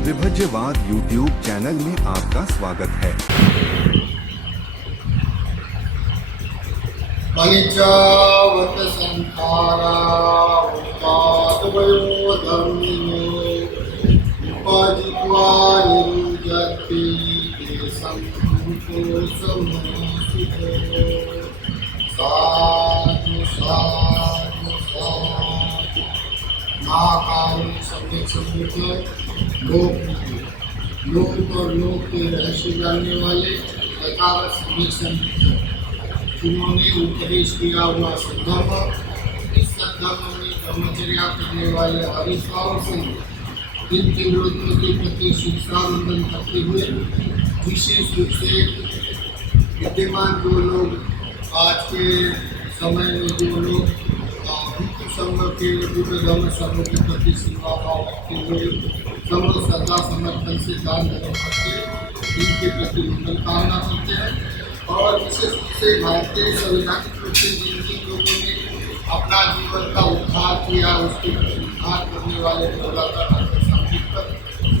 विभज्यवाद YouTube channel में आपका स्वागत है। अनिचावत संखारा उत्पादवयो धर्मिनो उपजित्वा निरुजति देशं कुसुमसुतो साधु साधु साधु। महाकाल सम्यक सम्मुख लोक और लोक के रहस्य जानने वाले यथावत सम्यक सम्मुख जिन्होंने उपदेश किया हुआ सद्धर्म, इस सद्धर्म में ब्रह्मचर्या करने वाले हरिश्वाओं से जिनके विरोधियों के प्रति शिक्षावंदन करते हुए विशेष रूप से विद्यमान जो लोग आज के समय में जो लोग हिंदू संघ के बुद्ध धर्म संघ के प्रति सेवा भाव रखते हुए सर्व श्रद्धा समर्थन से दान धर्म करते इनके प्रति मंगल कामना करते हैं। और विशेष रूप से भारतीय संवैधानिक रूप से जिन जिन लोगों ने अपना जीवन का उद्धार किया उसके उद्धार करने वाले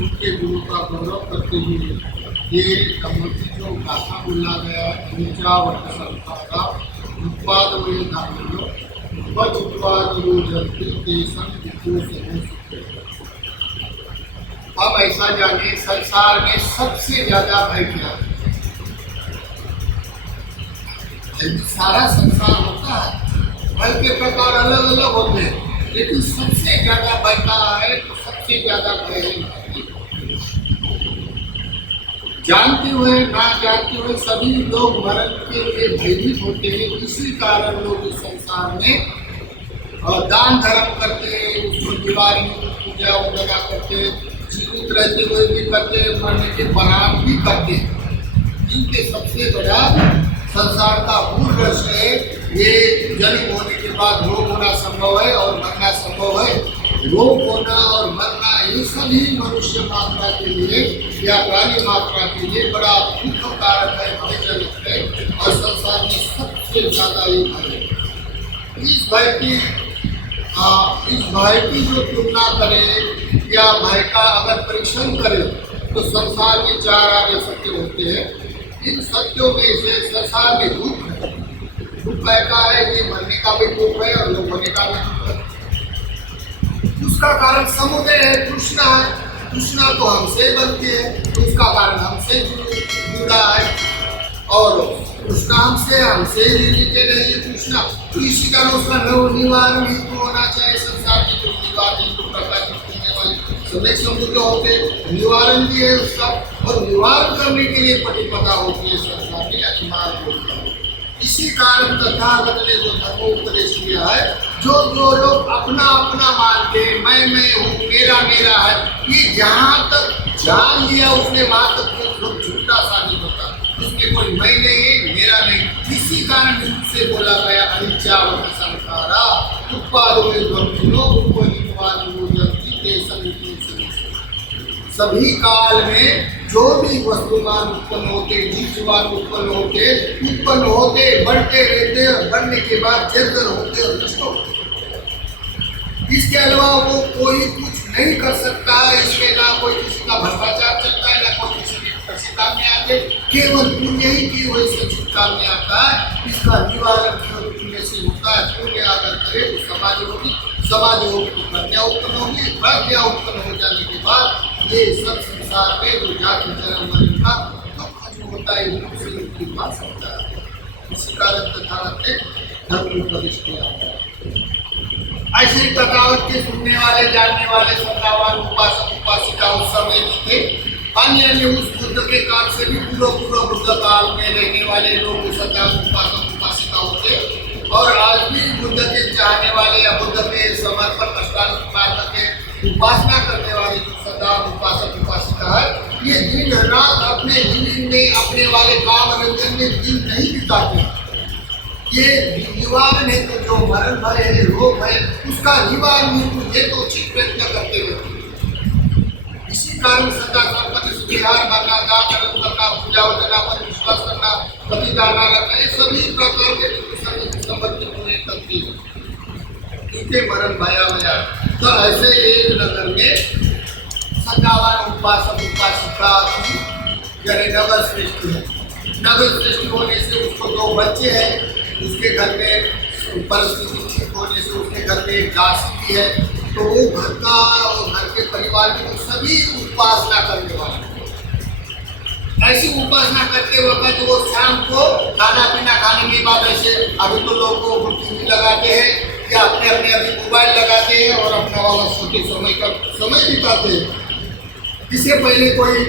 उनके गुरु का गौरव करते हुए ये कमती जो गाथा बोला गया निचावत संखारा उत्पाद अब ऐसा जानिए संसार में सबसे ज्यादा भय क्या है। सारा संसार होता है, भय के प्रकार अलग अलग होते हैं, लेकिन सबसे ज्यादा भय का है तो सबसे ज्यादा भय है जानते हुए ना जानते हुए सभी लोग मरण के लिए भयभीत होते हैं। इसी कारण लोग इस संसार में दान धर्म करते हैं, उसको दीवारी पूजा वगैरह करते हैं, जीवित रहते हुए भी करते हैं, मरने के बाद भी करते हैं। इनके सबसे बड़ा संसार का मूल रहस्य है ये जन्म होने के बाद रोग होना संभव है और मरना संभव है। रोग होना और मरना ये सभी मनुष्य मात्रा के लिए या प्राणी मात्रा के लिए बड़ा दुख कारक है, भयजनक है और संसार में सबसे ज्यादा ये भय है। इस भय की जो तुलना करें या भय का अगर परीक्षण करें तो संसार में चार आगे सत्य होते हैं। इन सत्यों में से संसार में दुख ऐसा है कि मरने का भी दुख है और लोग होने का भी दुख है। उसका कारण समुदय है, तृष्णा है। तृष्णा तो हमसे बनती है, उसका कारण हमसे जुड़ा है और तृष्णा हमसे रिलेटेड है ये तृष्णा। तो इसी कारण उसका निवारण ही तो होना चाहिए। संसार की जो निवारण तो प्रकाशित करने वाले समय समुद्र होते निवारण भी है उसका, और निवारण करने के लिए पटिपता होती है संसार में अनिवार्य होता है। इसी कारण तथागत ने जो धर्मोपदेश किया है, जो लोग अपना अपना मानते हैं, मैं हूँ, मेरा है, ये जहाँ तक जान लिया उसने वहां तक लोग झूठा साबित होता, उसमें कोई मैं नहीं है, मेरा नहीं। इसी कारण से बोला गया अनिचावत संखारा सभी काल में जो भी वस्तुमान उत्पन्न होते, जीववान उत्पन्न होते, बढ़ते रहते और बढ़ने के बाद जर्जर होते और नष्ट होते। इसके अलावा वो कोई कुछ नहीं कर सकता है। इसमें ना कोई किसी का भ्रष्टाचार चलता है, ना कोई किसी के किसी काम में आते, केवल पुण्य ही की वजह से कुछ काम में आता है। इसका निवारण केवल पुण्य से होता है। पुण्य अगर करे तो समाज होगी तो प्रज्ञा उत्पन्न होगी। प्रज्ञा उत्पन्न हो जाने के बाद ये सब संसार में जो जाति जन्म मरण का दुख जो होता है उससे मुक्ति पा सकता है। इसी कारण तथागत ने धर्म उपदेश किया है। ऐसे ही तथागत के सुनने वाले, जानने वाले श्रद्धावान उपासक उपासिका उस समय थे। अन्य उस बुद्ध के काल से भी पूर्व बुद्ध काल में रहने वाले लोग श्रद्धावान उपासक उपासिका होते और आज भी बुद्ध के चाहने वाले या बुद्ध के समर्पण अष्टांग मार्ग के उपासना करने वाले जो सदा उपासक उपासिका है, ये दिन रात अपने जीवन में अपने वाले काम रंजन में दिन नहीं बिताते। ये निवारण है तो जो मरण भय है, रोग है, उसका निवारण ये तो उचित प्रयत्न करते रहते। इसी कारण सदा संपत्ति सुविहार करना, दान करना, पूजा अर्चना पर विश्वास करना, प्रतिदाना रखना, ये सभी प्रकार के संपत्ति पूरे करती है। इनके मरण भया तो ऐसे एक नगर में सत्तावन उपासक उपासिका की यानी नगर श्रेष्ठ है। नगर श्रेष्ठ होने से उसको 2 बच्चे हैं, उसके घर में परिस्थिति ठीक होने से उसके घर में एक दासी भी है। तो वो घर का और घर के परिवार के सभी उपासना करने वाले, ऐसी उपासना करते वक्त वो शाम को खाना पीना खाने के बाद ऐसे, अभी तो लोग को टीवी लगाते हैं या अपने अपने अभी मोबाइल लगाते हैं और अपना वाला छोटे समय बिताते हैं। इससे पहले कोई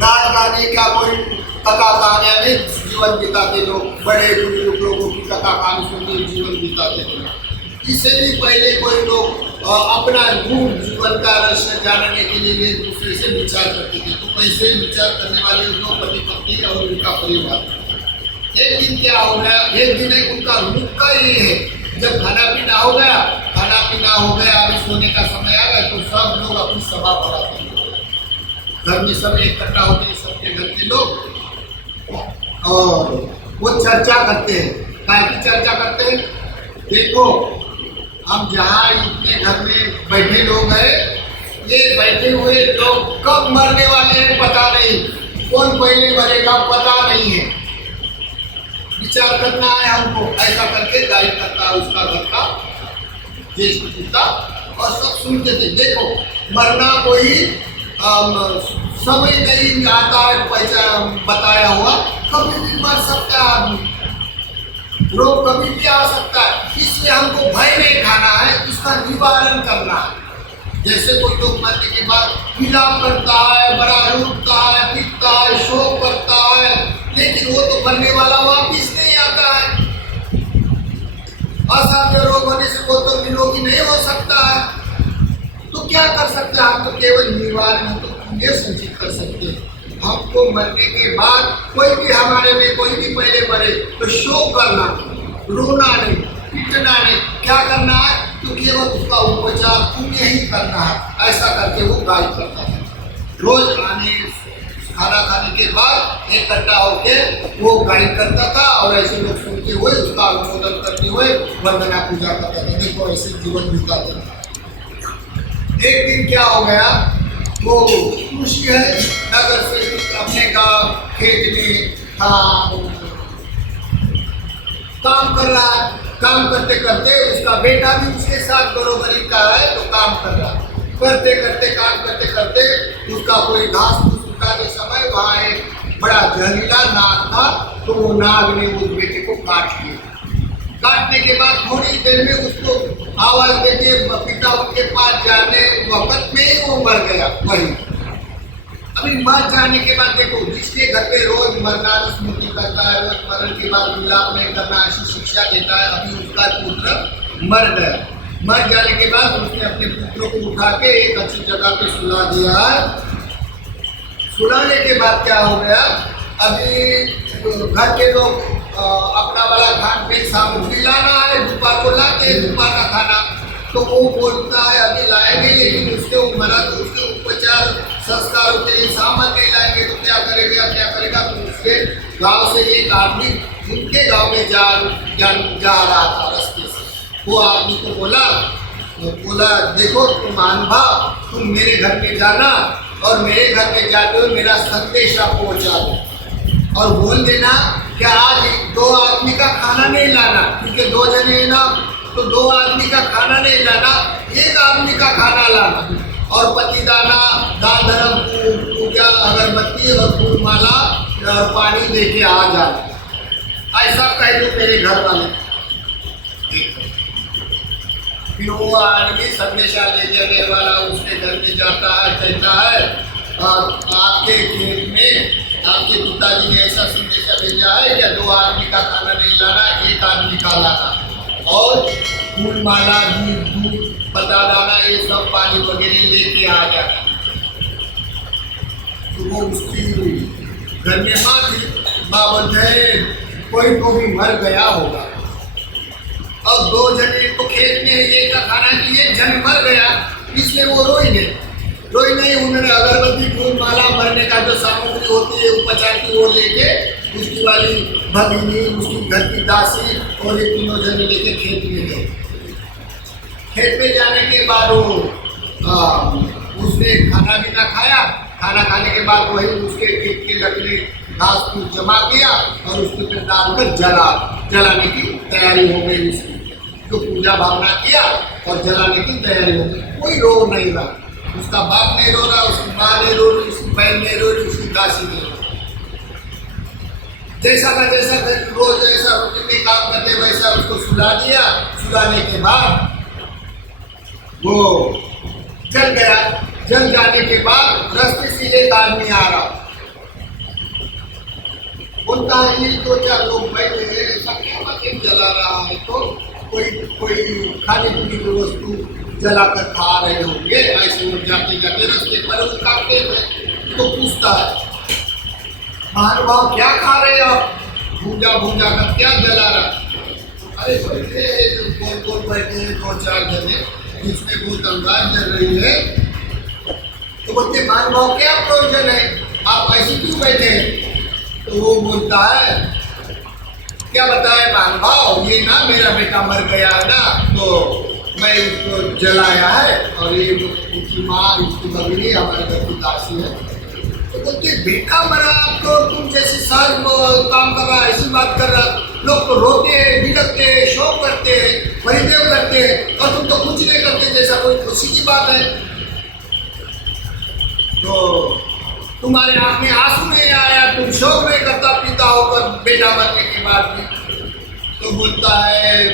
नाच गाने का कोई कथा कहानियाँ में जीवन बिताते लोग, बड़े बुजुर्ग लोगों की कथा कहानी सुनते जीवन बिताते थे। इससे भी पहले कोई लोग अपना मूल जीवन का रहस्य जानने के लिए एक दूसरे से विचार करते थे। तो ऐसे विचार करने वाले 2 पति पत्नी और उनका परिवार एक दिन क्या हो गया, एक दिन उनका मुक्का ये है, जब खाना पीना हो गया, अभी सोने का समय आ गया, तो सब लोग अपनी सभा बढ़ाते हैं। घर में सब इकट्ठा होते हैं, सबके घर के लोग, और वो चर्चा करते हैं। काय की चर्चा करते हैं? देखो, हम जहाँ इतने घर में बैठे लोग हैं, ये बैठे हुए लोग कब मरने वाले हैं पता नहीं, कौन पहले मरेगा पता नहीं है, विचार करना है हमको। ऐसा करके गाइड करता है उसका घर का ज्येष्ठ पिता, और सब सुनते थे। देखो, मरना कोई समय नहीं आता है बताया हुआ, कभी भी मर सकता है आदमी, रोग कभी भी आ सकता है। इसलिए हमको भय नहीं खाना है, उसका निवारण करना है। जैसे कोई लोग मरने के बाद विलाप करता है, बड़ा रोता है, पीटता है, शोक करता है, लेकिन वो तो मरने वाला वापिस नहीं आता है। असाध्य रोग होने से वो तो निरोगी नहीं हो सकता है। तो क्या कर सकते हैं हम? तो केवल निवारण तो पुण्य संचित कर सकते हैं। हमको मरने के बाद कोई भी हमारे में कोई भी पहले मरे तो शोक करना, रोना नहीं, पीटना नहीं, क्या करना है? तो केवल उसका उपचार पुण्य ही करना है। ऐसा करके वो गाइड करता है। रोज खाना खाने के बाद इकट्ठा होकर वो गाइड करता था, और ऐसे लोग सुनते हुए उसका अनुमोदन करते हुए वंदना पूजा करता था। देखो, ऐसे जीवन बिताते था। एक दिन क्या हो गया, वो खुशी है, नगर से अपने गाँव खेत में काम कर रहा है। काम करते करते उसका बेटा भी उसके साथ बरोबरी का है, तो काम कर रहा है। काम करते करते उसका कोई घास फूस उठाते समय वहाँ एक बड़ा जहरीला नाग था, तो वो नाग ने उस बेटे को काट लिया। काटने के बाद थोड़ी देर में उसको आवाज देके पिता उनके पास जाने वक्त में ही वो मर गया। वही अभी मर जाने के बाद देखो, जिसके घर पे रोज मरना स्मृति करता है, रोज मरण के बाद विलाप नहीं करना, ऐसी शिक्षा देता है। अभी उसका पुत्र मर गया। मर जाने के बाद उसने अपने पुत्रों को उठा के एक अच्छी जगह पे सुला दिया। सुलाने के बाद क्या हो गया, अभी घर के लोग अपना वाला खान पीन सामग्री लाना है, दोपहर को लाते हैं दोपहर का खाना। तो वो बोलता है अभी लाएंगे, लेकिन उसके मरा तो उसके उपचार संस्कारों के लिए सामान नहीं लाएंगे तो क्या करेगा। तो उसके गांव से एक आदमी उनके गांव में जा रहा था रास्ते से। वो आदमी को बोला देखो तुम आंधा, तुम मेरे घर में जाना और मेरे घर में जाते हुए मेरा संदेशा पहुंचा दो, और बोल देना कि आज 2 आदमी का खाना नहीं लाना, क्योंकि 2 जने हैं ना, तो 2 आदमी का खाना नहीं लाना, 1 आदमी का खाना लाना। और पतिदाना, दान धर्म, पूजा, अगरबत्ती और फूल माला और पानी लेके आ जाना। ऐसा कह दो मेरे घर वाले। फिर वो आदमी संदेशा ले जाने वाला उसके घर में जाता है, कहता है आपके खेत में आपके पिताजी ने ऐसा संदेशा भेजा है कि 2 आदमी का खाना नहीं लाना, 1 आदमी का लाना, और फूल माला, दूध, पता दाना, ये सब पानी वगैरह लेके आ जाना। तो वो उसकी घर में माँ थी, माँ बोलते हैं कोई तो भी मर गया होगा। और 2 जने तो खेत में एक का खाना लिए, 1 जन मर गया, इसलिए वो रोई नहीं। उन्होंने अगरबत्ती, फूल माला, मरने का जो सामग्री होती है उपचार की, वो लेके उसकी वाली भगिनी, उसकी घर की दासी और ये 3 जने लेके खेत में गए। खेत में जाने के बाद वो उस उसने खाना भी ना खाया, खाना खाने के बाद वही उसके खेत की लकड़ी घास फूस जमा किया और उसके ऊपर डालकर जलाने की तैयारी हो गई उसकी। तो पूजा भावना किया और जलाने की तैयारी हो गई। कोई रो नहीं रहा, उसका बाप नहीं रो रहा, उसकी माँ नहीं रो रही, उसकी बहन नहीं रो रही, उसकी दासी नहीं रो रही। जैसा का जैसा रोज जैसा रूटीन में काम करते वैसा उसको सुला दिया। सुलाने के बाद वो जल गया। जल जाने के बाद रास्ते से एक आदमी आ रहा, बोलता है ये दो चार लोग बैठे हैं, ऐसा क्या बातें जला रहा है? तो कोई खाने पीने की वस्तु जलाकर खा रहे होंगे। ऐसे वो जाते जाते रास्ते पर उतारते हैं तो पूछता है, महानुभाव क्या खा रहे हो आप? भूजा भूजा कर क्या जला रहा? अरे बैठे गोल गोल बैठे हैं दो चार जने, जिसमें बहुत अंगार जल रही है। तो बोलते महानुभाव क्या प्रयोजन है, आप ऐसे क्यों बैठे हैं? तो वो बोलता है, क्या बताए महानुभाव, ये ना मेरा बेटा मर गया है ना, तो मैं उसको जलाया है और ये उसकी माँ उसकी भगिनी हमारे घर की दासी है। तो बोलते बेटा मरा तो तुम जैसे सहज काम कर रहा, ऐसी बात कर रहा। लोग तो रोते हैं, बिलखते हैं, शोक करते हैं, परिदेव करते हैं और तुम तो कुछ नहीं करते, जैसा कोई खुशी की बात है। तो तुम्हारे आँख में आंसू नहीं आया, तुम शोक नहीं करता पिता होकर बेटा मरने के बाद भी। तो बोलता है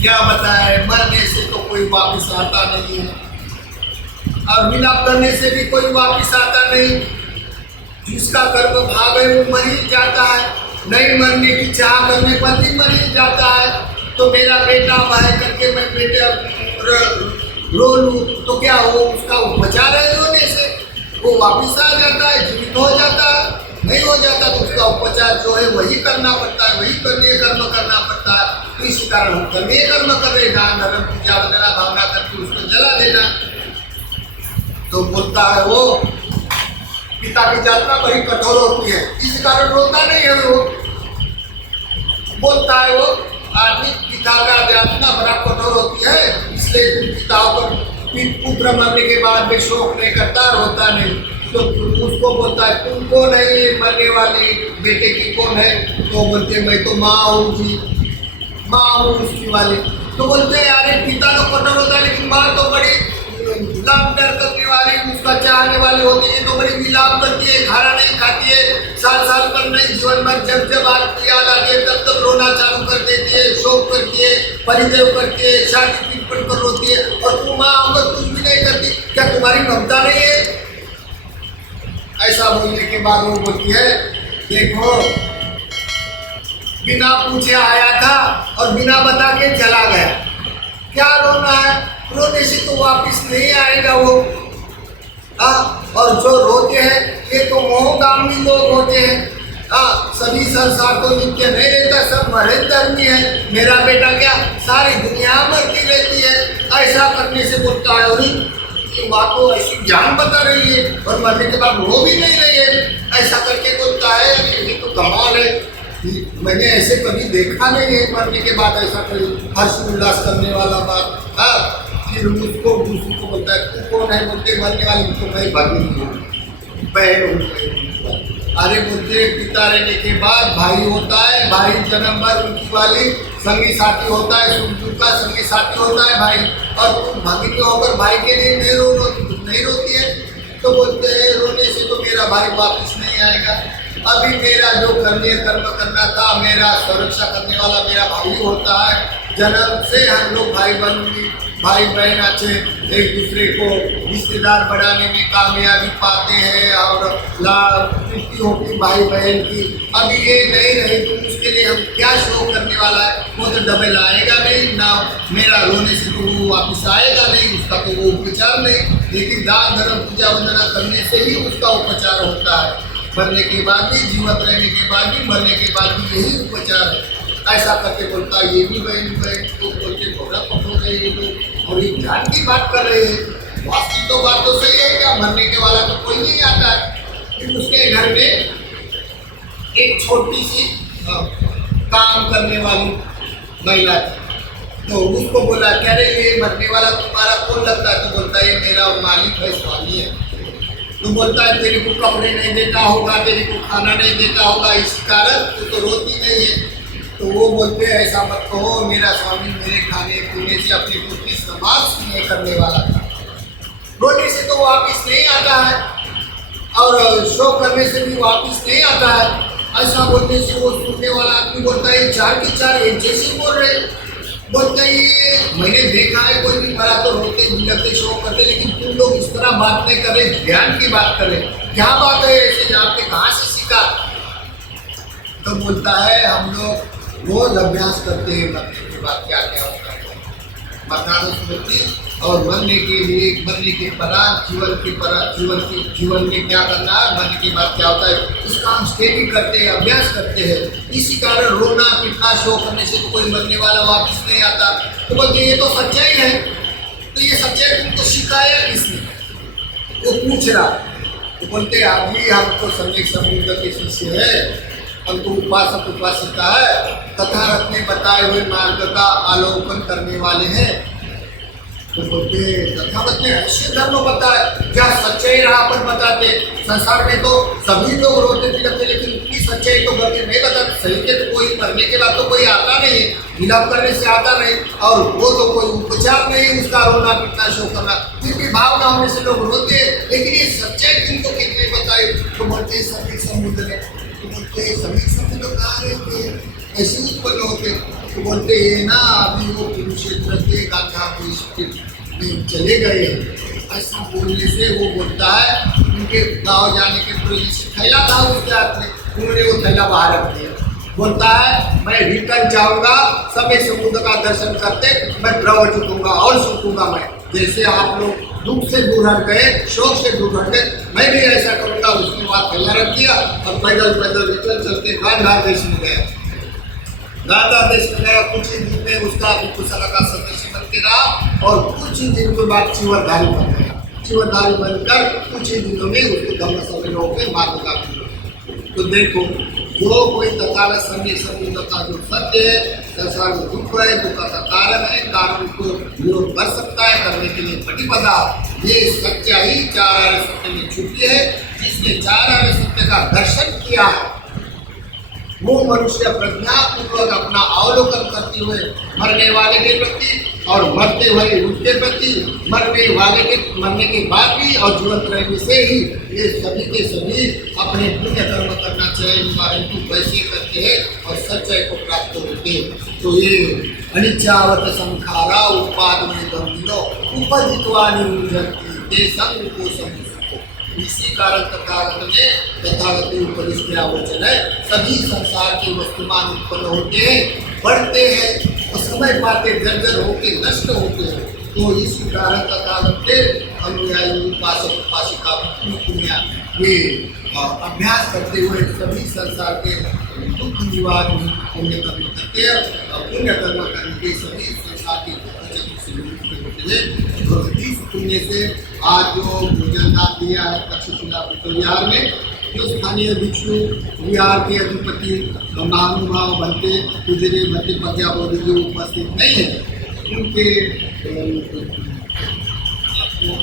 क्या बताए, मरने से तो कोई वापिस आता नहीं है और मिलाप करने से भी कोई वापिस आता नहीं। जिसका कर्म भाग है वो मर ही जाता है, नहीं मरने की चाह करने पर भी मर ही जाता है। तो मेरा बेटा वह करके मैं बेटा रो लूँ तो क्या वो उसका उपचार है रोने से? वो वापिस आ जाता है, जीवित हो जाता है। नहीं हो जाता तो उसका उपचार जो है वही करना पड़ता है, वही कर्मीय कर्म करना पड़ता है। तो इसी कारण हम कर्मीय कर्म कर रहे, दान धर्म पूजा वगैरह भावना करके उसको जला देना। तो बोलता है वो पिता की यात्रा बड़ी कठोर होती है, इस कारण रोता नहीं है वो। बोलता है वो आदमी पिता का यात्रा बड़ा कठोर होती है, इसलिए पिताओं पर पुत्र मरने के बाद में शोक नहीं करता, रोता नहीं। तो उसको बोलता है तुम कौन है, मरने वाली बेटे की कौन है? तो बोलते मैं तो माँ हूँ जी, माँ हूँ उसकी वाली। तो बोलते हैं अरे पिता तो कठोर होता है लेकिन माँ तो बड़ी लाभ प्यार करने वाली, उसका चाहने वाली होती है, तो बड़ी विलाप करती है, खाना नहीं खाती है, साल साल पर नहीं, जीवन भर जब जब याद आती है तब तब रोना चालू कर देती है, शोक करती है, परिदेव करती है, शादी पीट कर रोती है। और तुम माँ होकर कुछ भी नहीं करती, क्या तुम्हारी ममता नहीं है? ऐसा बोलने के बाद वो बोलती है देखो बिना पूछे आया था और बिना बता के चला गया, क्या रोना है? रोने से तो वापिस नहीं आएगा वो। और जो रोते हैं ये तो मोहगामी लोग होते हैं। सभी संसार को नित्य नहीं रहता, सब मरे धर्मी है। मेरा बेटा क्या सारी दुनिया मरती रहती है, ऐसा करने से बोलता है और ये बात तो ऐसी ज्ञान बता रही है और मरने के बाद रो भी नहीं रही है। ऐसा करके बोलता है ये तो कमाल है, मैंने ऐसे कभी देखा नहीं है मरने के बाद ऐसा कोई हर्ष उल्लास करने वाला बात। फिर उसको बोलता है तू कौन है? बोलते मरने वाली तो मैं भगिनी हूँ, बहन हूँ। अरे बोलते पिता रहने के बाद भाई होता है, भाई जन्म भर उनकी वाली संगी साथी होता है, सुख दुख का संगी साथी होता है भाई। और तुम भगिनी होकर भाई के लिए नहीं रोती है? तो बोलते हैं रोने से तो मेरा भाई वापिस नहीं आएगा। अभी मेरा जो कर्म करना था, मेरा सुरक्षा करने वाला मेरा भाई होता है। जन्म से हम लोग भाई भाई बहन अच्छे एक दूसरे को रिश्तेदार बढ़ाने में कामयाबी पाते हैं और तृप्ति होती भाई बहन की। अभी ये नहीं रही तो उसके लिए हम क्या शोक करने वाला है? वो तो डबल आएगा नहीं ना, मेरा रोने से तो वो वापिस आएगा नहीं, उसका तो वो उपचार नहीं। लेकिन दान धर्म पूजा वंदना करने से ही उसका उपचार होता है। मरने के बाद भी, जीवित रहने के बाद भी, मरने के बाद भी यही उपचार है। ऐसा करके बोलता है ये भी बहन तो बोलते थोड़ा पकड़ रहे ये लोग और ये ध्यान की बात कर रहे हैं। वास्तविक तो बात तो सही है, क्या मरने के वाला तो कोई नहीं आता है। फिर उसके घर में एक छोटी सी काम करने वाली महिला थी। तो उसको बोला क्या रे ये मरने वाला तुम्हारा कौन लगता है? तो बोलता है ये मेरा मालिक है, स्वामी है। तो बोलता है तेरे को कपड़े नहीं देता होगा, तेरे को खाना नहीं देता होगा, इस कारण तू तो रोती नहीं है। तो वो बोलते हैं ऐसा मत कहो, मेरा स्वामी मेरे खाने पीने से अपनी पूरी समाज नहीं करने वाला था। रोने से तो वापिस नहीं आता है और शो करने से भी वापिस नहीं आता है। ऐसा बोलने से वो सुनने वाला आदमी बोलता है चार की चार एक जैसे बोल रहे। बोलते ये मैंने देखा है कोई भी मरा तो रोते बिलखते शो करते, लेकिन तुम लोग इस तरह बात नहीं कर रहे, ज्ञान की बात कर रहे, क्या बात है ऐसे? आपने कहाँ से सीखा? तो बोलता है हम लोग रोज अभ्यास करते हैं मरने के बाद क्या क्या होता है, मरणानुस्मृति और मरने के लिए, मरने के परांत जीवन में क्या करना है, मरने के बाद क्या होता है, इसका हम स्टडी करते हैं, अभ्यास करते हैं। इसी कारण रोना पीटना शो करने से तो कोई मरने वाला वापस नहीं आता। तो बोलते ये तो सच्चाई है। तो ये सच्चाई तुमको सिखाया किसने? वो पूछ रहा। तो बोलते अभी हम तो सम्यक समुद्र के शिष्य है, हम तो उपासक उपासिका है, तथागत ने बताए हुए मार्ग का आलोकन करने वाले हैं। तो बोलते तथागत ने ऐसे धर्म बताए, क्या सच्चाई राह पर बताते? संसार में तो सभी लोग रोते बिलखते, लेकिन उनकी सच्चाई तो घर में नहीं बताते। सही के तो कोई मरने के बाद तो कोई आता नहीं है, विलाप करने से आता नहीं, और वो तो कोई उपचार नहीं उसका रोना पीटना शो करना, फिर भी भावना होने से लोग रोते। लेकिन ये सच्चाई तुमको कितने बताए? तो बोलते सभी समुद्र है। तो बोलते सभी समुद्र कहाँ रहते हैं, ऐसे उत्पन्न होते? तो बोलते ये ना अभी वो कुरुक्षेत्र के गांधा में चले गए हैं। ऐसा बोलने से वो बोलता है उनके गाँव जाने के पूर्व से थैला था उसके हाथ में, उन्होंने वो थैला बाहर रख दिया। बोलता है मैं रिटर्न जाऊंगा, सब एक समुद्र का दर्शन करते मैं प्रवचन चुकूंगा और सुनूंगा। मैं जैसे आप लोग दुख से दूर हट गए, शोक से दूर हट गए, मैं भी ऐसा करूंगा। उसके बाद थैला रख दिया और पैदल पैदल रिटर्न चलते गांधार देश में गया। गांधार देश में गया, कुछ ही दिन में उसका कुशला का सदस्य बन के रहा और कुछ ही दिन के बाद चिवरधारी बन गया। चिवरधारी बनकर कुछ ही दिनों में उसको धम्म सभी के मार्ग का। तो देखो जो कोई तथागत सम्यक समुद्र का जो सत्य है, संसार में दुख है, दुख का कारण है, कारण को विरोध कर सकता है, करने के लिए प्रतिपदा। ये सच्चाई चार आर्य सत्य में छुपी है। जिसने चार आर्य सत्य का दर्शन किया है वो मनुष्य प्रज्ञापूर्वक अपना अवलोकन करते हुए मरने वाले के प्रति और मरते हुए उनके प्रति, मरने वाले के मरने के बाद भी और जीवंत रहने से ही ये सभी के सभी अपने पुण्य कर्म करना चाहिए, निवारण वैसे करते हैं और सच्चाई को प्राप्त होते हैं। तो ये अनिचावत संखारा उत्पाद में गंभीरो उपजितवानी ते संग को समझ। इसी कारण तथागत ने तथागत उपदेश में आवचन है, सभी संसार के वस्तुमान उत्पन्न होते हैं, बढ़ते हैं और समय पाते जर्जर होते नष्ट होते हैं। तो इसी कारण तथागत के अनुयायी उपासक उपासिका पुण्य ये अभ्यास करते हुए सभी संसार के दुख निवारण पुण्य कर्म करते हैं और पुण्य कर्म करने के सभी संसार के इस पुण्य से आज जो भोजन दान दिया है तक्षशिला विहार में, जो स्थानीय भिक्षु विहार के अधिपति महानुभाव बनते पूजने भट्टी प्रज्ञा बोधि जो उपस्थित नहीं है, उनके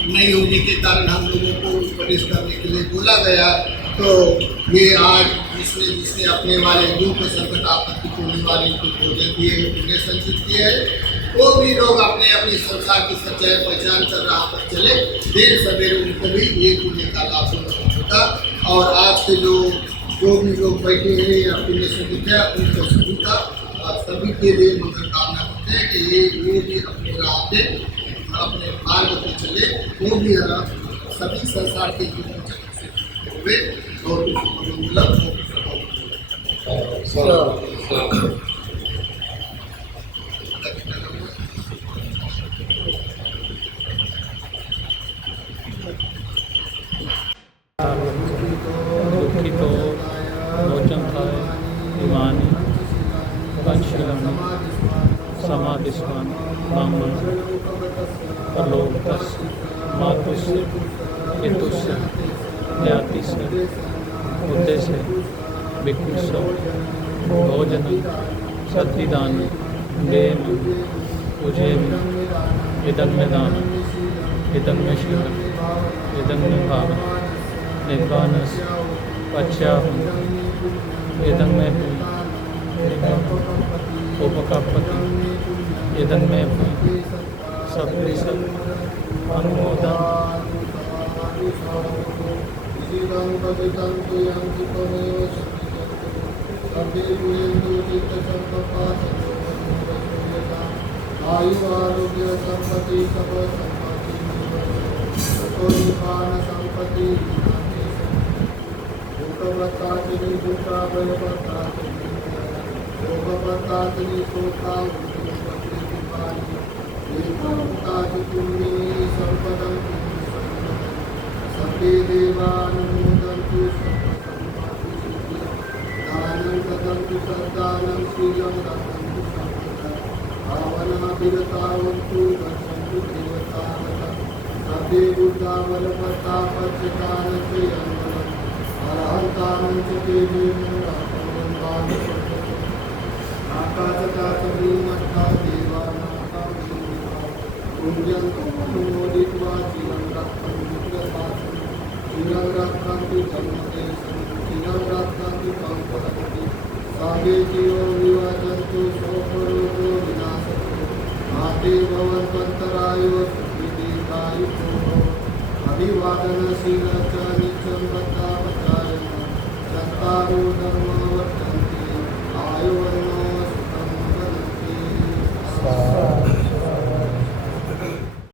नहीं होने के कारण हम लोगों को उपदेश करने के लिए बोला गया। तो ये आज जिसने अपने वाले दुख संकट आपत्ति को होने वाले को भोजन दिए पुण्य संचित किए है, वो भी लोग अपने अपने संसार की सच्चाई पहचान कर राह पर चले, देर सवेरे उनको भी ये पुण्य का लाभ होगा। और आज के जो भी लोग बैठे हैं या पुण्य संचित है उनको सभी का सभी के लिए मंगल कामना करते हैं कि ये भी अपने राह पे अपने मार्ग पे चले, वो भी सभी संसार के हुए और मतलब दुखितो लोचन थाय दिवानी पंचशीलन समाधिस्वान ब्राह्मण प्रलोभतस्य मातुस्य पितुस्य ज्ञातिस्य उद्देश्य भिक्षुस्व भोजन सतीदान देम पूजयामि इदं मे दानम् इदं मे शीलम् इदं मे भावना निर्वाणस्य पश्याहम् इदं मे उपकापति इदं मे सबके सब अनुमोदन आयु आरोग्य संपत्ति सब संपत्ति भूतवत्ताचिनी भूता बलवत्ताचिनी भोगवत्ताचिनी शोका भूताचिनी संपदं सर्वे देवानुमोदन्तु दानं ददन्तु सद्दानं शीलं ददन्तु भावनाभिरतावन्तु गच्छन्तु देवतावता सर्वे बुद्धा बलवत्ता पच्यकालस्य यन्मलम् अरहन्तानं च देवेन्द्र आकाशकाशभूमत्था देवानां पुण्यन्तमनुमोदित्वा चिरं रक्षन्तु जन्मदेशं चिरं रक्षन्तु कल्पवन्ति सर्वे जीवो विवदन्तु शोकरोगो विनाशतो माते भवन्तन्तरायो सुखी दीर्घायुः अभिवादनशील च नित्यं